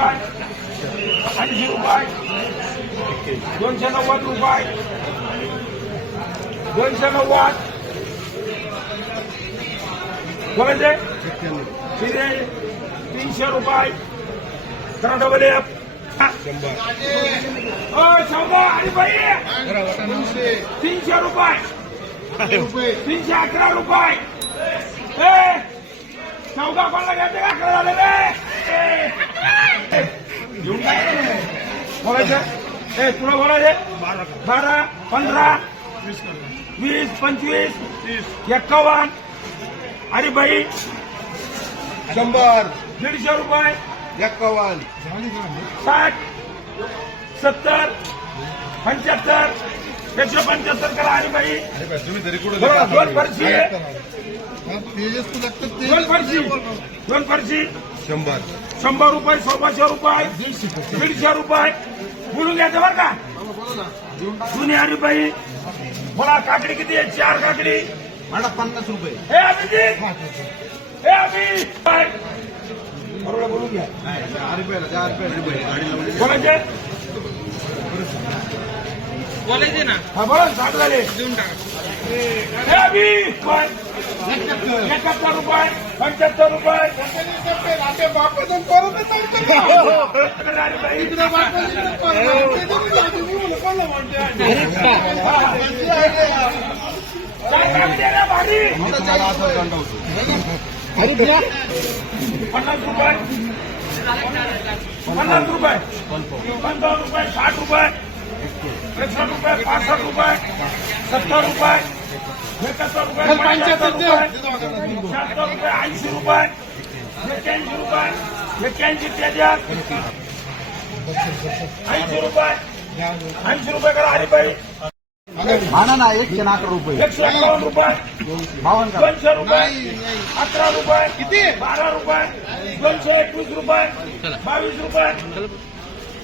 रुपये 80 रुपये 290 रुपये 290 बोलायचे 300 रुपये करा डबल एफ 100 आणि बाई 300 रुपये 311 रुपये 14 कोणाला घ्यायचे 11 झाले रे घेऊन काय बोलायचं तुला बोलायचे 12 15 20 25 51 अरे बाई 100 150 रुपये 51 60 70 75 175 करा अरे बाई तुम्ही तरी कुठे दोन फरशी दोन फरशी 100 रुपये 100 रुपये 150 रुपये बोलून घ्यायचं बरं का जुनी अरे बाई मला काकडी किती आहे 4 काकडी मला 50 रुपये हे अभिजित हे अभि बरोबर बोलून घ्या 10 रुपयाला 10 रुपयाला बोलायचे बोलायचे ना हा बोला 60 झाले देऊन टाका हे अभि 71 रुपये 75 रुपये अरे 50 रुपये 50 रुपये 55 रुपये 60 रुपये 61 रुपये 65 रुपये 70 रुपये 71 रुपये 75 रुपये 76 रुपये 80 रुपये 81 रुपये 81 त्याच्यात 80 रुपये 80 रुपये करा हरी बाई म्हणा ना 111 रुपये 151 रुपये 200 रुपये 11 रुपये किती 12 रुपये 221 रुपये 22 रुपये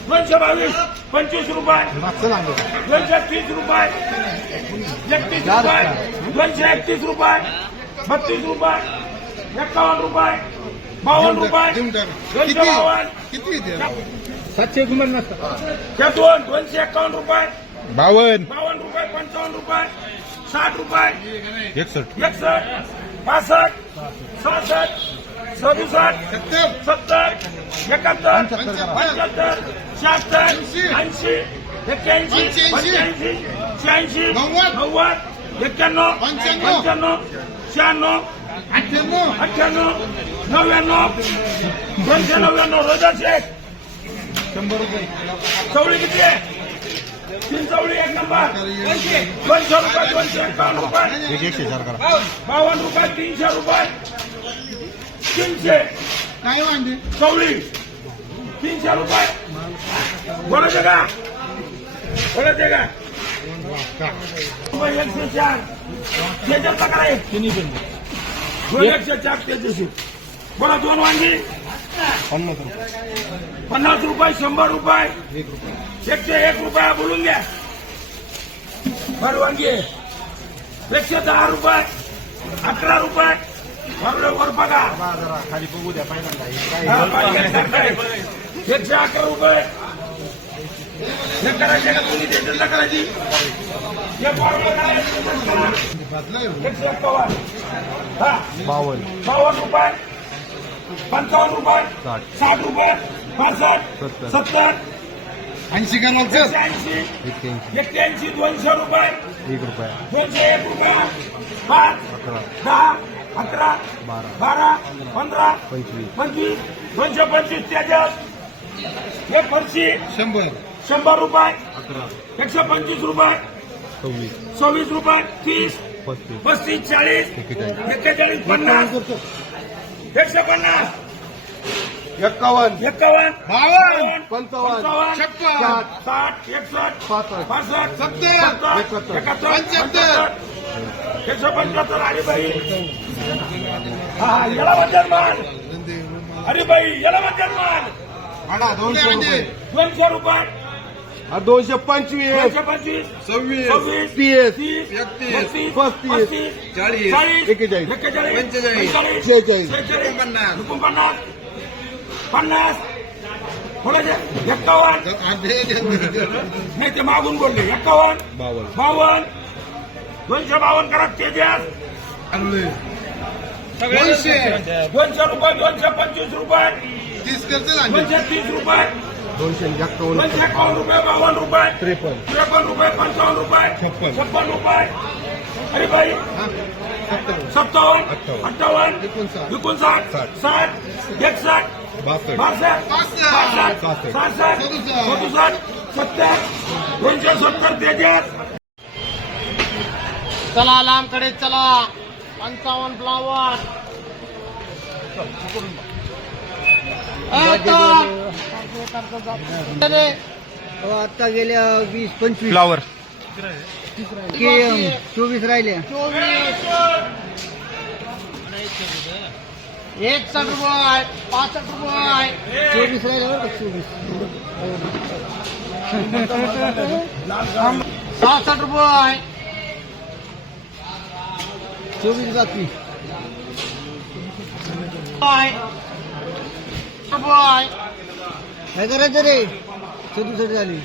222 25 रुपये 230 रुपये 31 रुपये 231 रुपये 32 रुपये 51 रुपये 52 रुपये 252 किती 759 त्या 251 रुपये 52 52 रुपये 55 रुपये 60 रुपये 61 61 65 67 67 70 71 75 76 80 81 85 86 90 91 95 96 98 99 299 रोजा शेख 100 रुपये चवळी किती आहे 3 चवळी 1 नंबर 200 रुपये 251 रुपये 104 करा 52 रुपये 300 रुपये 300 काय वांदे चवळी 300 रुपये बोलायचे का 104 त्याच्यात प्रकार आहे 104 त्याच्याशी बोला 2 वांगी 50 रुपये 100 रुपये 101 रुपया बोलून घ्या भर वांगी 110 रुपये 11 रुपये वर बघा खाली बघू द्या पहिल्यांदा 111 रुपये हे करायचे का तुम्ही देतील ना करायची 151 हा 52 रुपये 55 रुपये 60 रुपये 65 70 80 करायचं 180 200 रुपये 1 रुपया 201 रुपये 5 10 11 12 15 25 225 त्याच्यात एक फरशी 100 रुपये 125 रुपये 26 रुपये 30 35 40 41 50 150 51 51 55 60 61 65 70 71 175 अरे बाई हा याला वजन मान अरे बाई याला वजन मान आणा 200 रुपये 200 रुपये 225 225 26 30 31 35 40 41 45 50 50 कोणाचे 51 नाही ते मागून बोलले 51 52 252 करा तेजस 200 रुपये 225 रुपये 230 रुपये 251 रुपये 52 रुपये 53 रुपये 55 रुपये 56 रुपये अरे भाई 57 58 59 60 61 62 62 67 70 270 तेजस चला लांबकडे चला 55 फ्लावर आता गेल्या 20-25 फ्लावर 24 राहिल्या 61 रुपये 65 रुपये 24 राहिल्या बरं का 66 रुपये 24 बाकी रुपये काय करायचं रे 67 झाली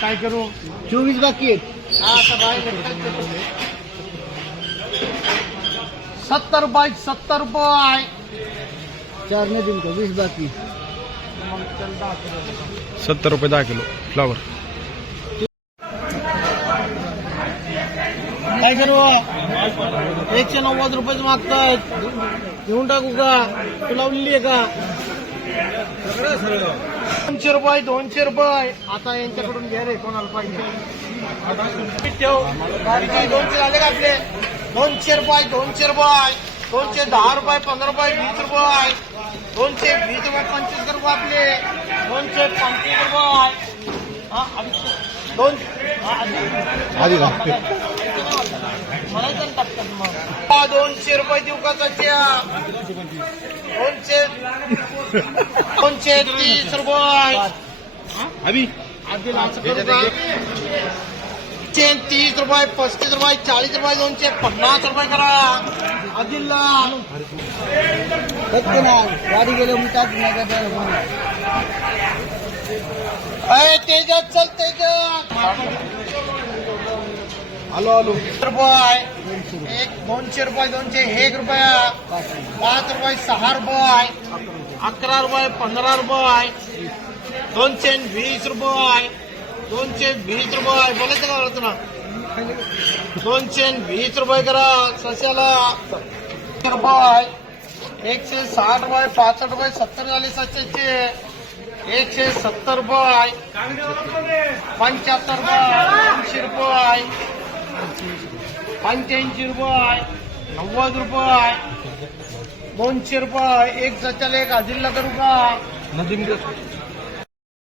काय करू 24 बाकी आहेत 70 रुपये 70 रुपये 4 नाही देईन का 20 बाकी 70 रुपये 10 किलो फ्लावर काय करू 190 रुपये मागतायत घेऊन टाकू का तू लावलेली आहे का 200 रुपये 200 रुपये आता यांच्याकडून घ्या रे कोणाला पाहिजे ठेव गाडीचे 200 झाले का आपले 200 रुपये 200 रुपये 210 रुपये 15 रुपये 20 रुपये 220 रुपये 25 रुपये आपले 225 रुपये हा दोन आधी म्हणायचं ना टपकन मग 200 रुपये देऊ का त्याच्या 230 रुपये अभी आधी लाच करू का 30 रुपये 35 रुपये 40 रुपये 250 रुपये करा आदिलला फक्त ना गाडी गेलं मी टाक नाही का अय तेजात चल तेजात आलो रुपये 200 रुपये 201 रुपया 5 रुपये 6 रुपये 11 रुपये 15 रुपये 220 रुपये 220 रुपये बोलायचं का तुला 220 रुपये करा सश्याला रुपये 160 रुपये 65 रुपये 70 झाले 700 170 रुपये 75 रुपये 80 रुपये 85 रुपये 90 रुपये 200 रुपये 1 सच्याला 1 आदिलला करू का